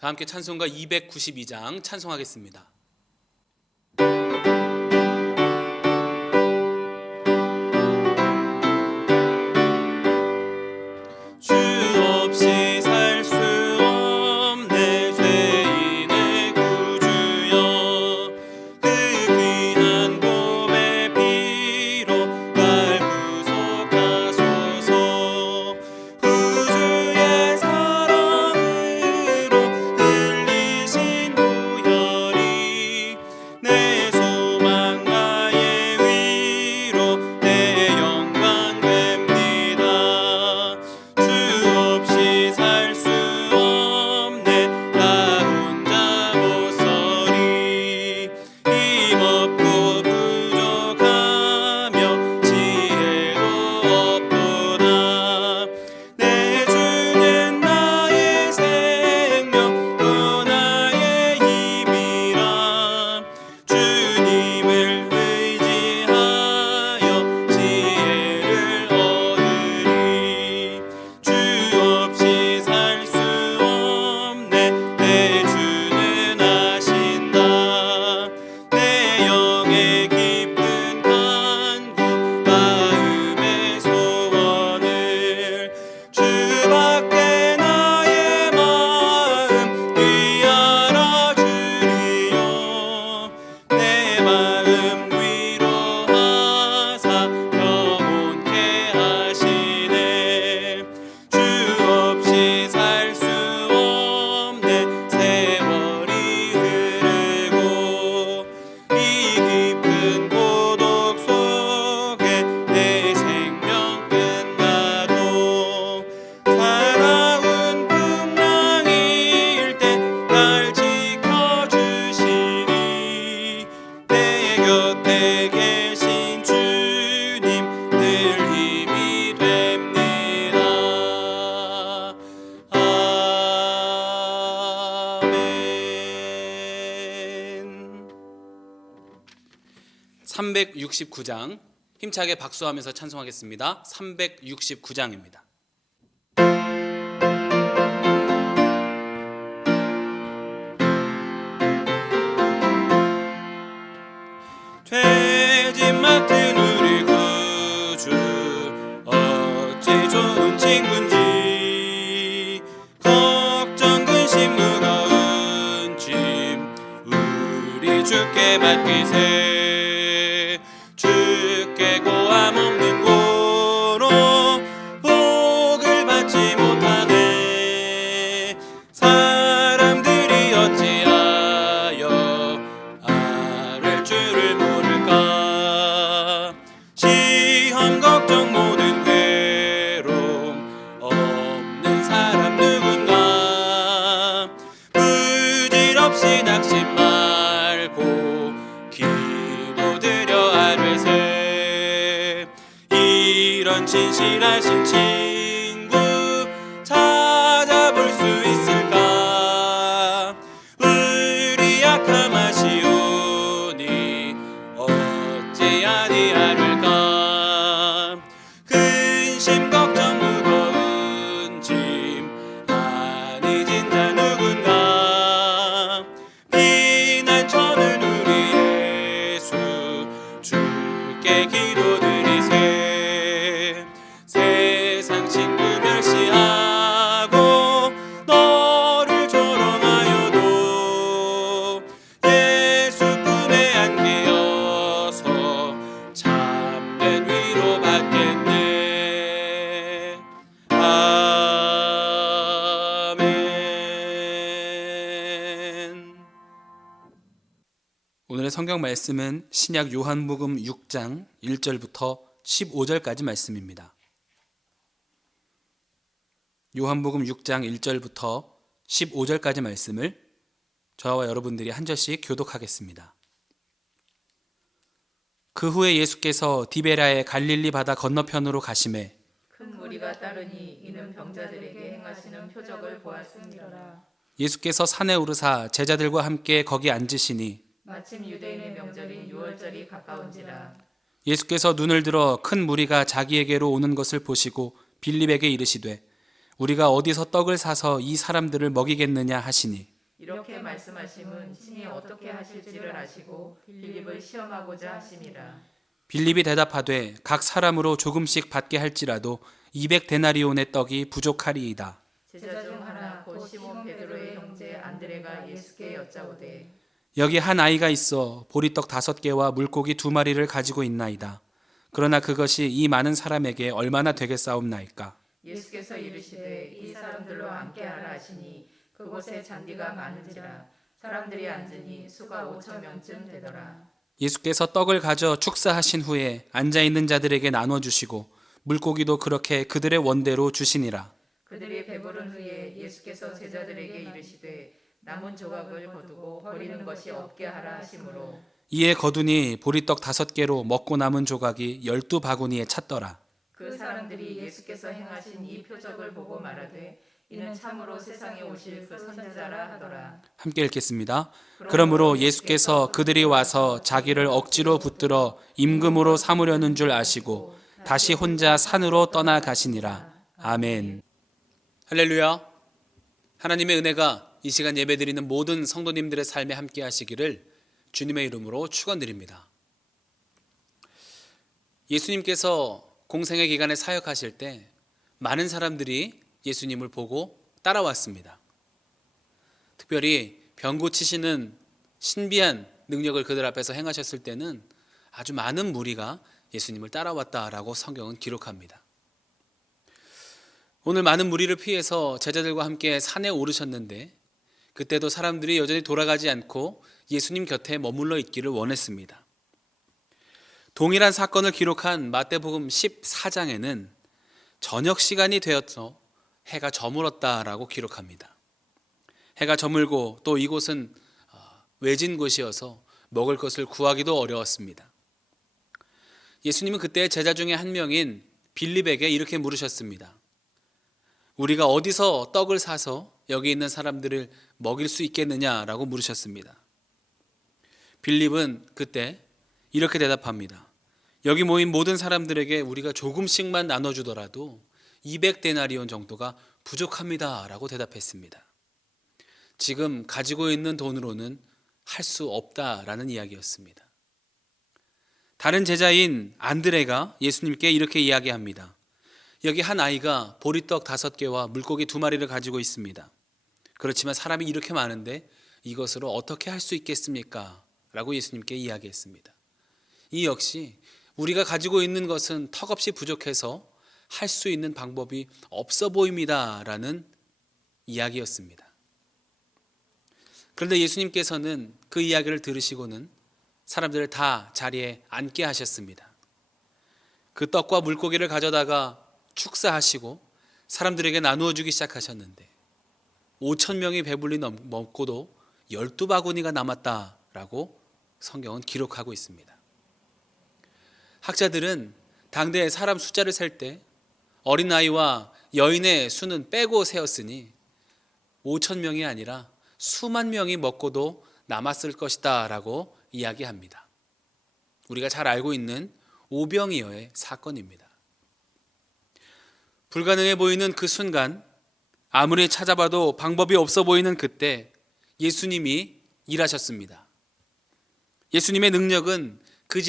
다 함께 찬송가 292장 찬송하겠습니다. 아멘. 369장 힘차게 박수하면서 찬송하겠습니다. 369장입니다. 죄짐 맡은 우리 구주 어찌 좋은 친구인지 걱정 근심 무거운 짐 우리 주께 맡기세. 주께 고함 없는 고로 복을 받지 못하네. 사람들이 어찌하여 아를 줄을 모를까. 시험 걱정 모든 괴로움 없는 사람 누군가. 부질없이 낙심 말고 기도드려 아뢰세. 이런 진실하신 친구 찾아볼 수 있을까. 우리 약함 아시오니 어찌 아니하릴까. 근심 걱정 무거운 짐 아니 진짜 누군가. 비난 쳐는 우리 예수 주께 기도드리세. 세상 친구 멸시하고 너를 조롱하여도 예수 품에 안기어서 참된 위로 받겠네. 아멘. 오늘의 성경 말씀은 신약 요한복음 6장 1절부터 15절까지 말씀입니다. 요한복음 6장 1절부터 15절까지 말씀을 저와 여러분들이 한 절씩 교독하겠습니다. 그 후에 예수께서 디베랴의 갈릴리 바다 건너편으로 가시매 큰 무리가 따르니 이는 병자들에게 행하시는 표적을 보았음이로라. 예수께서 산에 오르사 제자들과 함께 거기 앉으시니 마침 유대인의 명절인 유월절이 가까운지라. 예수께서 눈을 들어 큰 무리가 자기에게로 오는 것을 보시고 빌립에게 이르시되 우리가 어디서 떡을 사서 이 사람들을 먹이겠느냐 하시니 이렇게 말씀하심은 친히 어떻게 하실지를 아시고 빌립을 시험하고자 하심이라. 빌립이 대답하되 각 사람으로 조금씩 받게 할지라도 200데나리온의 떡이 부족하리이다. 제자 중 하나 곧 시몬 베드로의 형제 안드레가 예수께 여짜오되 여기 한 아이가 있어 보리떡 5개와 물고기 2마리를 가지고 있나이다. 그러나 그것이 이 많은 사람에게 얼마나 되겠사옵나이까. 예수께서 이르시되 이 사람들로 함께하라 하시니 그곳에 잔디가 많은지라 사람들이 앉으니 수가 5,000명쯤 되더라. 예수께서 떡을 가져 축사하신 후에 앉아있는 자들에게 나눠주시고 물고기도 그렇게 그들의 원대로 주시니라. 그들이 배부른 후에 예수께서 제자들에게 이르시되 남은 조각을 거두고 버리는 것이 없게 하라 하시므로 이에 거두니 보리떡 5개로 먹고 남은 조각이 12바구니에 찼더라. 그 사람들이 예수께서 행하신 이 표적을 보고 말하되 이는 참으로 세상에 오실 그 선지자라 하더라. 함께 읽겠습니다. 그러므로 예수께서 그들이 와서 자기를 억지로 붙들어 임금으로 삼으려는 줄 아시고 다시 혼자 산으로 떠나가시니라. 아멘. 할렐루야. 하나님의 은혜가 이 시간 예배드리는 모든 성도님들의 삶에 함께 하시기를 주님의 이름으로 축원드립니다. 예수님께서 공생의 기간에 사역하실 때 많은 사람들이 예수님을 보고 따라왔습니다. 특별히 병 고치시는 신비한 능력을 그들 앞에서 행하셨을 때는 아주 많은 무리가 예수님을 따라왔다라고 성경은 기록합니다. 오늘 많은 무리를 피해서 제자들과 함께 산에 오르셨는데 그때도 사람들이 여전히 돌아가지 않고 예수님 곁에 머물러 있기를 원했습니다. 동일한 사건을 기록한 마태복음 14장에는 저녁 시간이 되어서 해가 저물었다라고 기록합니다. 해가 저물고 또 이곳은 외진 곳이어서 먹을 것을 구하기도 어려웠습니다. 예수님은 그때 제자 중에 한 명인 빌립에게 이렇게 물으셨습니다. 우리가 어디서 떡을 사서 여기 있는 사람들을 먹일 수 있겠느냐라고 물으셨습니다. 빌립은 그때 이렇게 대답합니다. 여기 모인 모든 사람들에게 우리가 조금씩만 나눠주더라도 200데나리온 정도가 부족합니다 라고 대답했습니다. 지금 가지고 있는 돈으로는 할 수 없다라는 이야기였습니다. 다른 제자인 안드레가 예수님께 이렇게 이야기합니다. 여기 한 아이가 보리떡 5개와 물고기 2마리를 가지고 있습니다. 그렇지만 사람이 이렇게 많은데 이것으로 어떻게 할 수 있겠습니까? 라고 예수님께 이야기했습니다. 이 역시 우리가 가지고 있는 것은 턱없이 부족해서 할 수 있는 방법이 없어 보입니다 라는 이야기였습니다. 그런데 예수님께서는 그 이야기를 들으시고는 사람들을 다 자리에 앉게 하셨습니다. 그 떡과 물고기를 가져다가 축사하시고 사람들에게 나누어 주기 시작하셨는데 5,000명이 배불리 먹고도 12바구니가 남았다라고 성경은 기록하고 있습니다. 학자들은 당대의 사람 숫자를 셀 때 어린아이와 여인의 수는 빼고 세었으니 5,000명이 아니라 수만 명이 먹고도 남았을 것이다 라고 이야기합니다. 우리가 잘 알고 있는 오병이어의 사건입니다. 불가능해 보이는 그 순간, 아무리 찾아봐도 방법이 없어 보이는 그때 예수님이 일하셨습니다. 예수님의 능력은 그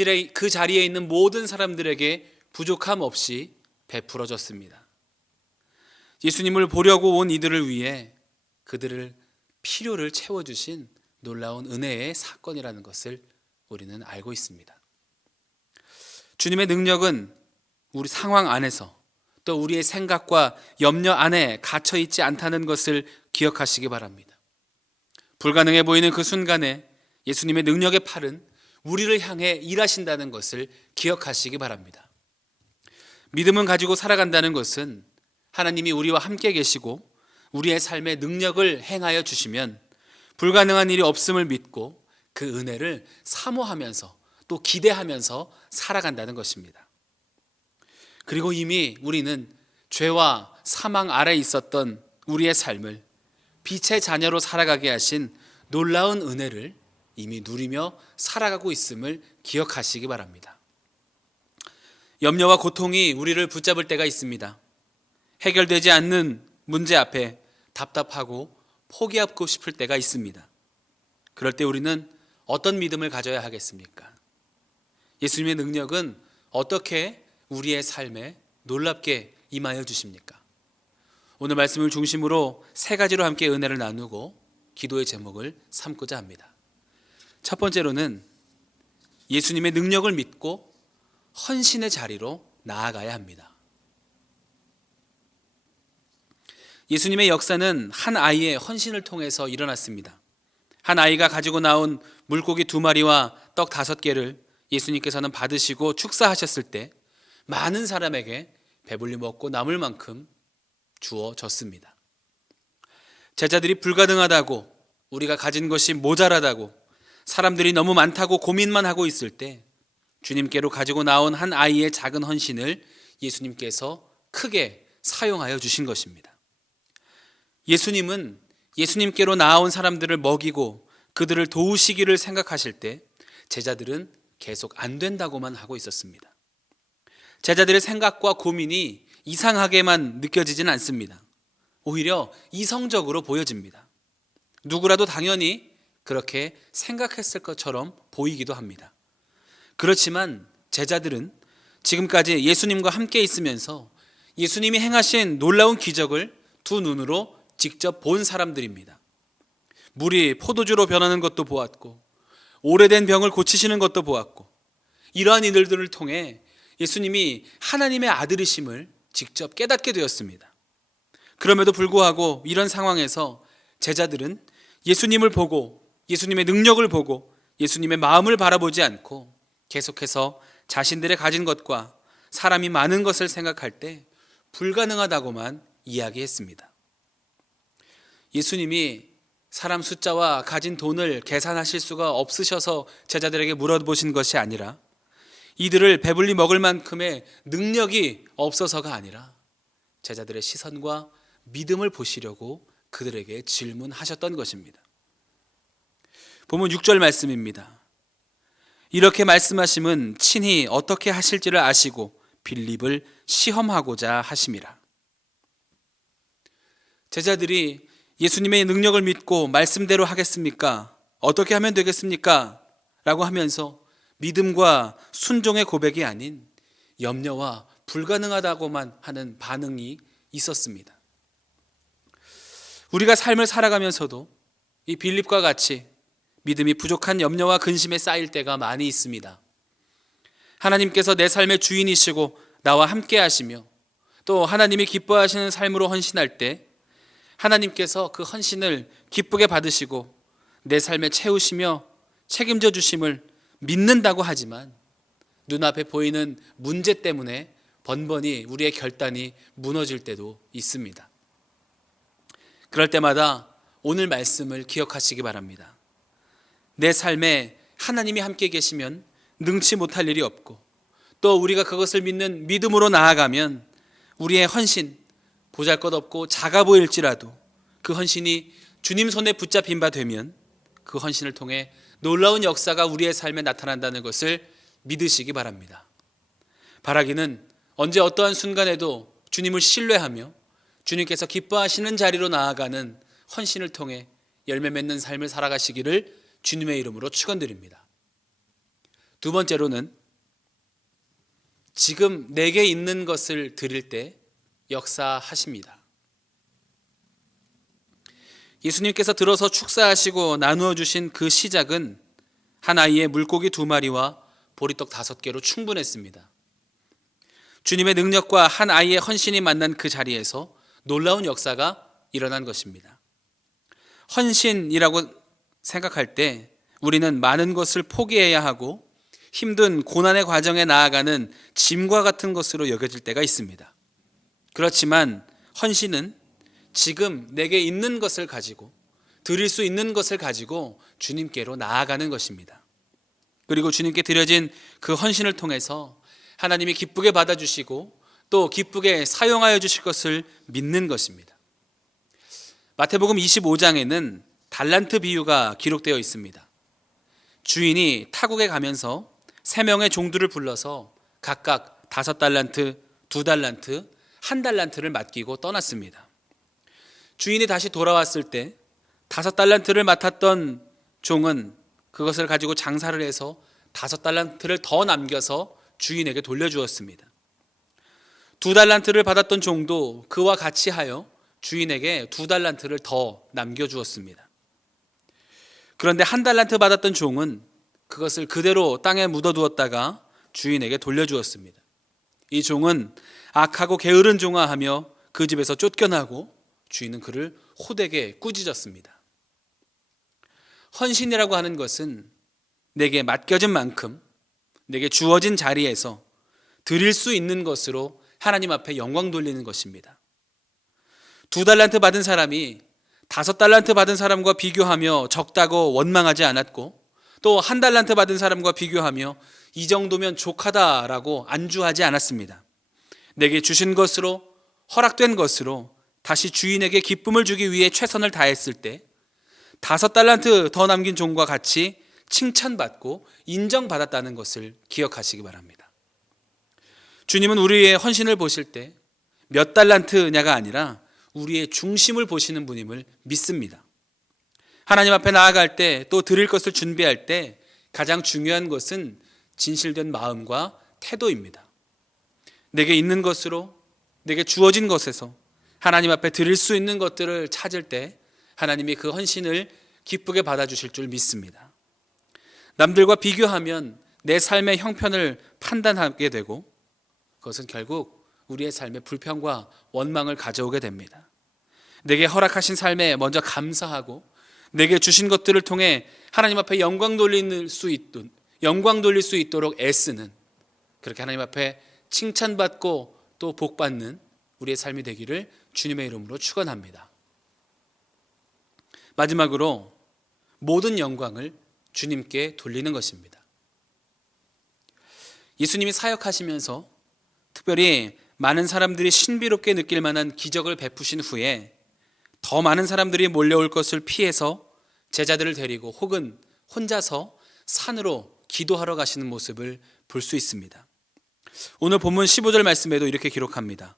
자리에 있는 모든 사람들에게 부족함 없이 베풀어졌습니다. 예수님을 보려고 온 이들을 위해 그들을 필요를 채워주신 놀라운 은혜의 사건이라는 것을 우리는 알고 있습니다. 주님의 능력은 우리 상황 안에서 또 우리의 생각과 염려 안에 갇혀 있지 않다는 것을 기억하시기 바랍니다. 불가능해 보이는 그 순간에 예수님의 능력의 팔은 우리를 향해 일하신다는 것을 기억하시기 바랍니다. 믿음을 가지고 살아간다는 것은 하나님이 우리와 함께 계시고 우리의 삶에 능력을 행하여 주시면 불가능한 일이 없음을 믿고 그 은혜를 사모하면서 또 기대하면서 살아간다는 것입니다. 그리고 이미 우리는 죄와 사망 아래 있었던 우리의 삶을 빛의 자녀로 살아가게 하신 놀라운 은혜를 이미 누리며 살아가고 있음을 기억하시기 바랍니다. 염려와 고통이 우리를 붙잡을 때가 있습니다. 해결되지 않는 문제 앞에 답답하고 포기하고 싶을 때가 있습니다. 그럴 때 우리는 어떤 믿음을 가져야 하겠습니까? 예수님의 능력은 어떻게 우리의 삶에 놀랍게 임하여 주십니까? 오늘 말씀을 중심으로 세 가지로 함께 은혜를 나누고 기도의 제목을 삼고자 합니다. 첫 번째로는 예수님의 능력을 믿고 헌신의 자리로 나아가야 합니다. 예수님의 역사는 한 아이의 헌신을 통해서 일어났습니다. 한 아이가 가지고 나온 물고기 2마리와 떡 5개를 예수님께서는 받으시고 축사하셨을 때 많은 사람에게 배불리 먹고 남을 만큼 주어졌습니다. 제자들이 불가능하다고, 우리가 가진 것이 모자라다고, 사람들이 너무 많다고 고민만 하고 있을 때 주님께로 가지고 나온 한 아이의 작은 헌신을 예수님께서 크게 사용하여 주신 것입니다. 예수님은 예수님께로 나온 사람들을 먹이고 그들을 도우시기를 생각하실 때 제자들은 계속 안 된다고만 하고 있었습니다. 제자들의 생각과 고민이 이상하게만 느껴지진 않습니다. 오히려 이성적으로 보여집니다. 누구라도 당연히 그렇게 생각했을 것처럼 보이기도 합니다. 그렇지만 제자들은 지금까지 예수님과 함께 있으면서 예수님이 행하신 놀라운 기적을 두 눈으로 직접 본 사람들입니다. 물이 포도주로 변하는 것도 보았고 오래된 병을 고치시는 것도 보았고 이러한 일들을 통해 예수님이 하나님의 아들이심을 직접 깨닫게 되었습니다. 그럼에도 불구하고 이런 상황에서 제자들은 예수님을 보고 예수님의 능력을 보고 예수님의 마음을 바라보지 않고 계속해서 자신들의 가진 것과 사람이 많은 것을 생각할 때 불가능하다고만 이야기했습니다. 예수님이 사람 숫자와 가진 돈을 계산하실 수가 없으셔서 제자들에게 물어보신 것이 아니라 이들을 배불리 먹을 만큼의 능력이 없어서가 아니라 제자들의 시선과 믿음을 보시려고 그들에게 질문하셨던 것입니다. 보면 6절 말씀입니다. 이렇게 말씀하심은 친히 어떻게 하실지를 아시고 빌립을 시험하고자 하심이라. 제자들이 예수님의 능력을 믿고 말씀대로 하겠습니까? 어떻게 하면 되겠습니까? 라고 하면서 믿음과 순종의 고백이 아닌 염려와 불가능하다고만 하는 반응이 있었습니다. 우리가 삶을 살아가면서도 이 빌립과 같이 믿음이 부족한 염려와 근심에 쌓일 때가 많이 있습니다. 하나님께서 내 삶의 주인이시고 나와 함께 하시며 또 하나님이 기뻐하시는 삶으로 헌신할 때 하나님께서 그 헌신을 기쁘게 받으시고 내 삶에 채우시며 책임져 주심을 믿는다고 하지만 눈앞에 보이는 문제 때문에 번번이 우리의 결단이 무너질 때도 있습니다. 그럴 때마다 오늘 말씀을 기억하시기 바랍니다. 내 삶에 하나님이 함께 계시면 능치 못할 일이 없고 또 우리가 그것을 믿는 믿음으로 나아가면 우리의 헌신, 보잘것없고 작아 보일지라도 그 헌신이 주님 손에 붙잡힌 바 되면 그 헌신을 통해 놀라운 역사가 우리의 삶에 나타난다는 것을 믿으시기 바랍니다. 바라기는 언제 어떠한 순간에도 주님을 신뢰하며 주님께서 기뻐하시는 자리로 나아가는 헌신을 통해 열매 맺는 삶을 살아가시기를 주님의 이름으로 축원드립니다. 두 번째로는 지금 내게 있는 것을 드릴 때 역사하십니다. 예수님께서 들어서 축사하시고 나누어 주신 그 시작은 한 아이의 물고기 2마리와 보리떡 5개로 충분했습니다. 주님의 능력과 한 아이의 헌신이 만난 그 자리에서 놀라운 역사가 일어난 것입니다. 헌신이라고 생각할 때 우리는 많은 것을 포기해야 하고 힘든 고난의 과정에 나아가는 짐과 같은 것으로 여겨질 때가 있습니다. 그렇지만 헌신은 지금 내게 있는 것을 가지고 드릴 수 있는 것을 가지고 주님께로 나아가는 것입니다. 그리고 주님께 드려진 그 헌신을 통해서 하나님이 기쁘게 받아주시고 또 기쁘게 사용하여 주실 것을 믿는 것입니다. 마태복음 25장에는 달란트 비유가 기록되어 있습니다. 주인이 타국에 가면서 3명의 종들을 불러서 각각 5달란트, 2달란트, 1달란트를 맡기고 떠났습니다. 주인이 다시 돌아왔을 때 5달란트를 맡았던 종은 그것을 가지고 장사를 해서 5달란트를 더 남겨서 주인에게 돌려주었습니다. 2달란트를 받았던 종도 그와 같이 하여 주인에게 2달란트를 더 남겨주었습니다. 그런데 1달란트 받았던 종은 그것을 그대로 땅에 묻어두었다가 주인에게 돌려주었습니다. 이 종은 악하고 게으른 종아하며 그 집에서 쫓겨나고 주인은 그를 호되게 꾸짖었습니다. 헌신이라고 하는 것은 내게 맡겨진 만큼 내게 주어진 자리에서 드릴 수 있는 것으로 하나님 앞에 영광 돌리는 것입니다. 2달란트 받은 사람이 5달란트 받은 사람과 비교하며 적다고 원망하지 않았고, 또 1달란트 받은 사람과 비교하며 이 정도면 족하다라고 안주하지 않았습니다. 내게 주신 것으로, 허락된 것으로 다시 주인에게 기쁨을 주기 위해 최선을 다했을 때 5달란트 더 남긴 종과 같이 칭찬받고 인정받았다는 것을 기억하시기 바랍니다. 주님은 우리의 헌신을 보실 때 몇 달란트냐가 아니라 우리의 중심을 보시는 분임을 믿습니다. 하나님 앞에 나아갈 때, 또 드릴 것을 준비할 때 가장 중요한 것은 진실된 마음과 태도입니다. 내게 있는 것으로, 내게 주어진 것에서 하나님 앞에 드릴 수 있는 것들을 찾을 때 하나님이 그 헌신을 기쁘게 받아주실 줄 믿습니다. 남들과 비교하면 내 삶의 형편을 판단하게 되고, 그것은 결국 우리의 삶에 불평과 원망을 가져오게 됩니다. 내게 허락하신 삶에 먼저 감사하고 내게 주신 것들을 통해 하나님 앞에 영광 돌릴 수 있도록 애쓰는, 그렇게 하나님 앞에 칭찬받고 또 복받는 우리의 삶이 되기를 주님의 이름으로 축원합니다. 마지막으로 모든 영광을 주님께 돌리는 것입니다. 예수님이 사역하시면서 특별히 많은 사람들이 신비롭게 느낄 만한 기적을 베푸신 후에 더 많은 사람들이 몰려올 것을 피해서 제자들을 데리고 혹은 혼자서 산으로 기도하러 가시는 모습을 볼 수 있습니다. 오늘 본문 15절 말씀에도 이렇게 기록합니다.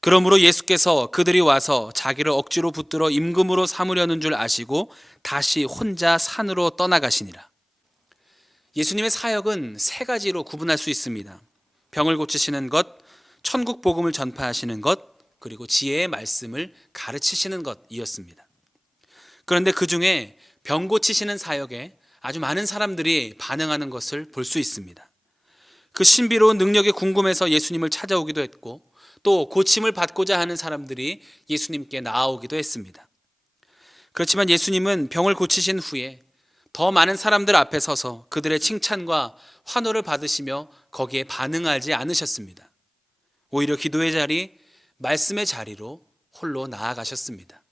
그러므로 예수께서 그들이 와서 자기를 억지로 붙들어 임금으로 삼으려는 줄 아시고 다시 혼자 산으로 떠나가시니라. 예수님의 사역은 3가지로 구분할 수 있습니다. 병을 고치시는 것, 천국 복음을 전파하시는 것, 그리고 지혜의 말씀을 가르치시는 것이었습니다. 그런데 그 중에 병 고치시는 사역에 아주 많은 사람들이 반응하는 것을 볼 수 있습니다. 그 신비로운 능력이 궁금해서 예수님을 찾아오기도 했고, 또 고침을 받고자 하는 사람들이 예수님께 나아오기도 했습니다. 그렇지만 예수님은 병을 고치신 후에 더 많은 사람들 앞에 서서 그들의 칭찬과 환호를 받으시며 거기에 반응하지 않으셨습니다. 오히려 기도의 자리, 말씀의 자리로 홀로 나아가셨습니다.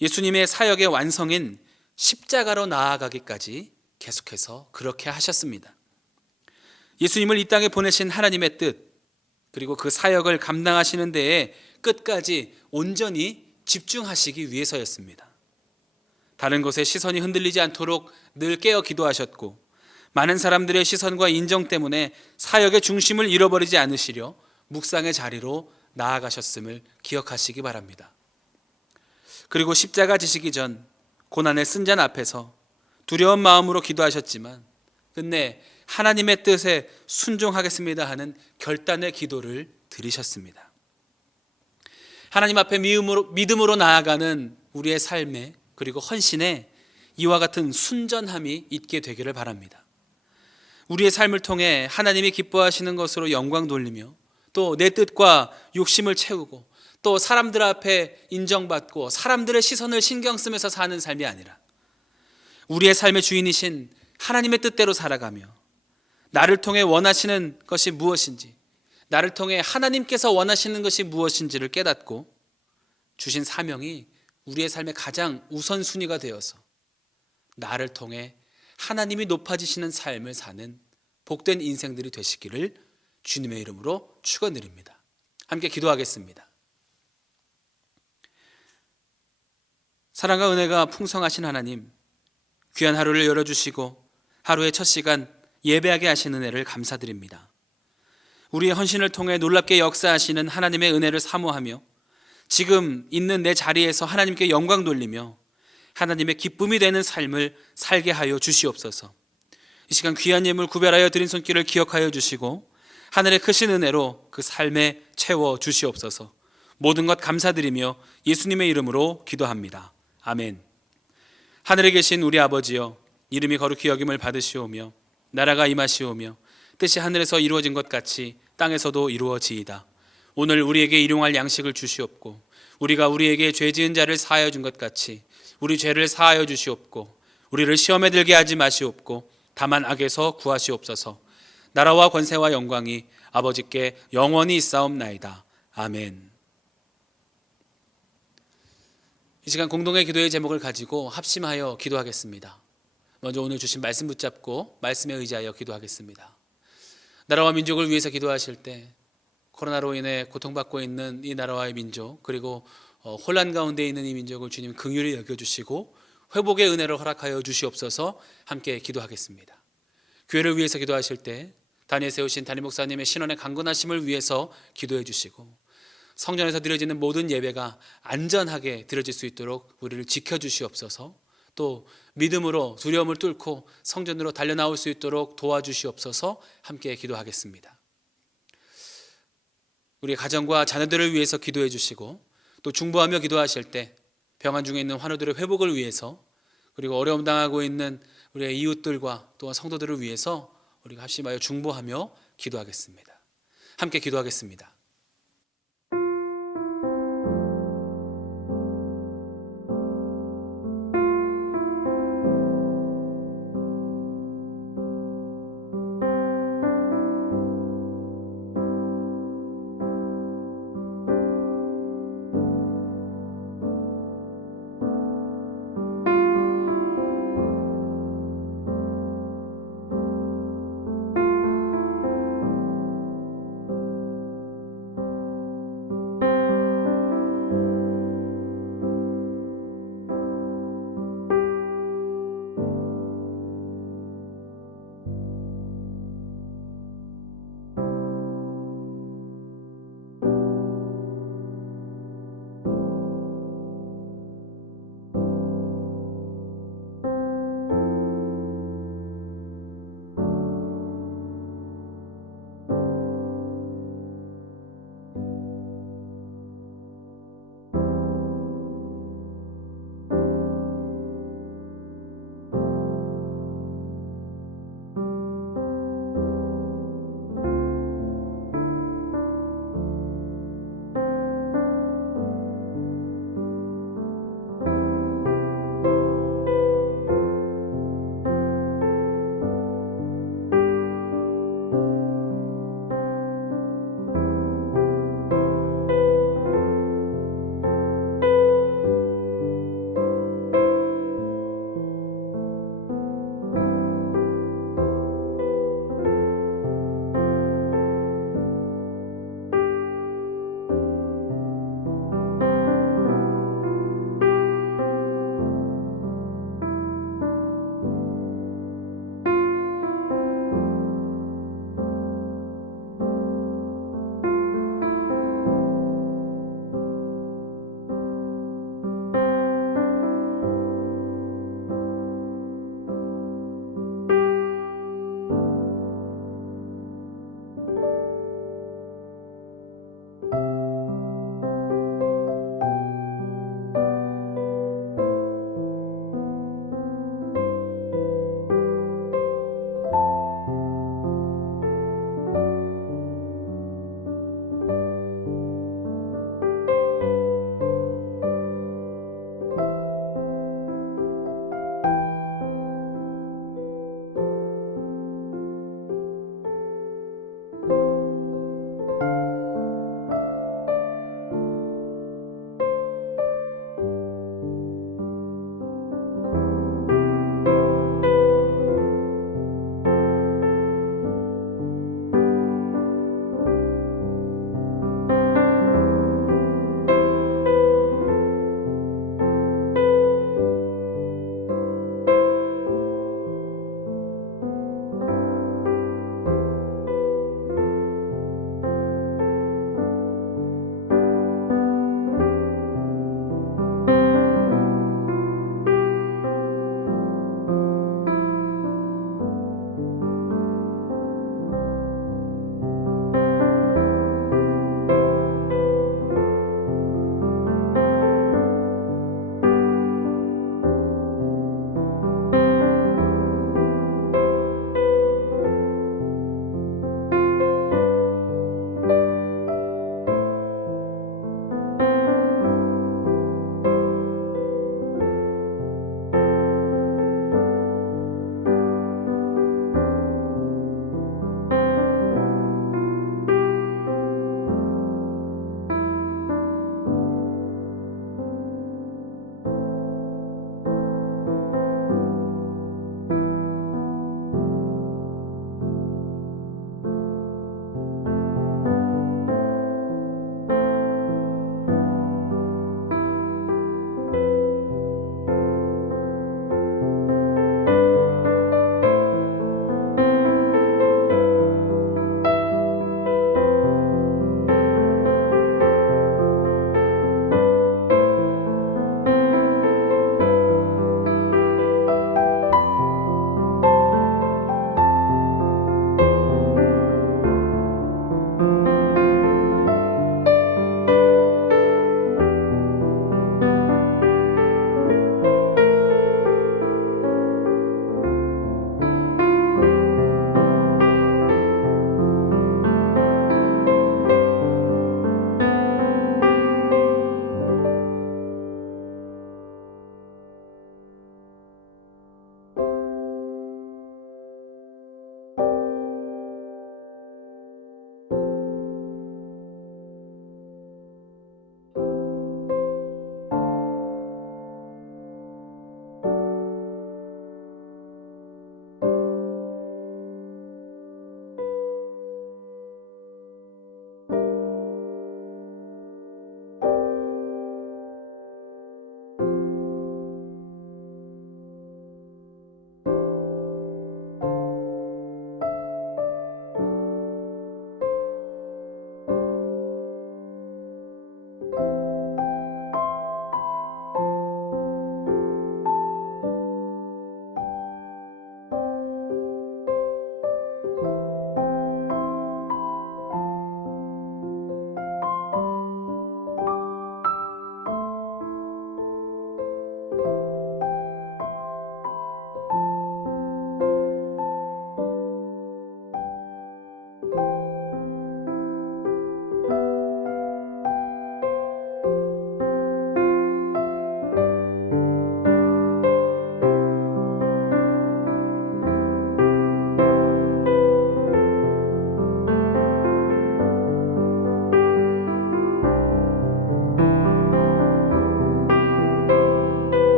예수님의 사역의 완성인 십자가로 나아가기까지 계속해서 그렇게 하셨습니다. 예수님을 이 땅에 보내신 하나님의 뜻, 그리고 그 사역을 감당하시는 데에 끝까지 온전히 집중하시기 위해서였습니다. 다른 것에 시선이 흔들리지 않도록 늘 깨어 기도하셨고, 많은 사람들의 시선과 인정 때문에 사역의 중심을 잃어버리지 않으시려 묵상의 자리로 나아가셨음을 기억하시기 바랍니다. 그리고 십자가 지시기 전 고난의 쓴잔 앞에서 두려운 마음으로 기도하셨지만 끝내 하나님의 뜻에 순종하겠습니다 하는 결단의 기도를 드리셨습니다. 하나님 앞에 믿음으로 나아가는 우리의 삶에, 그리고 헌신에 이와 같은 순전함이 있게 되기를 바랍니다. 우리의 삶을 통해 하나님이 기뻐하시는 것으로 영광 돌리며, 또 내 뜻과 욕심을 채우고, 또 사람들 앞에 인정받고 사람들의 시선을 신경 쓰면서 사는 삶이 아니라 우리의 삶의 주인이신 하나님의 뜻대로 살아가며, 나를 통해 원하시는 것이 무엇인지, 나를 통해 하나님께서 원하시는 것이 무엇인지를 깨닫고 주신 사명이 우리의 삶의 가장 우선순위가 되어서 나를 통해 하나님이 높아지시는 삶을 사는 복된 인생들이 되시기를 주님의 이름으로 축원드립니다. 함께 기도하겠습니다. 사랑과 은혜가 풍성하신 하나님, 귀한 하루를 열어주시고 하루의 첫 시간 예배하게 하신 은혜를 감사드립니다. 우리의 헌신을 통해 놀랍게 역사하시는 하나님의 은혜를 사모하며 지금 있는 내 자리에서 하나님께 영광 돌리며 하나님의 기쁨이 되는 삶을 살게 하여 주시옵소서. 이 시간 귀한 예물 구별하여 드린 손길을 기억하여 주시고 하늘의 크신 은혜로 그 삶에 채워 주시옵소서. 모든 것 감사드리며 예수님의 이름으로 기도합니다. 아멘. 하늘에 계신 우리 아버지여, 이름이 거룩히 여김을 받으시오며 나라가 임하시오며 뜻이 하늘에서 이루어진 것 같이 땅에서도 이루어지이다. 오늘 우리에게 일용할 양식을 주시옵고 우리가 우리에게 죄 지은 자를 사하여 준 것 같이 우리 죄를 사하여 주시옵고 우리를 시험에 들게 하지 마시옵고 다만 악에서 구하시옵소서. 나라와 권세와 영광이 아버지께 영원히 있사옵나이다. 아멘. 이 시간 공동의 기도의 제목을 가지고 합심하여 기도하겠습니다. 먼저 오늘 주신 말씀 붙잡고 말씀에 의지하여 기도하겠습니다. 나라와 민족을 위해서 기도하실 때 코로나로 인해 고통받고 있는 이 나라와의 민족, 그리고 혼란 가운데 있는 이 민족을 주님 긍휼히 여겨주시고 회복의 은혜를 허락하여 주시옵소서. 함께 기도하겠습니다. 교회를 위해서 기도하실 때 단위에 세우신 담임 목사님의 신원의 강건하심을 위해서 기도해 주시고 성전에서 드려지는 모든 예배가 안전하게 드려질 수 있도록 우리를 지켜주시옵소서. 또 믿음으로 두려움을 뚫고 성전으로 달려나올 수 있도록 도와주시옵소서. 함께 기도하겠습니다. 우리 가정과 자녀들을 위해서 기도해 주시고 또 중보하며 기도하실 때 병환 중에 있는 환우들의 회복을 위해서, 그리고 어려움 당하고 있는 우리의 이웃들과 또한 성도들을 위해서 우리가 합심하여 중보하며 기도하겠습니다. 함께 기도하겠습니다.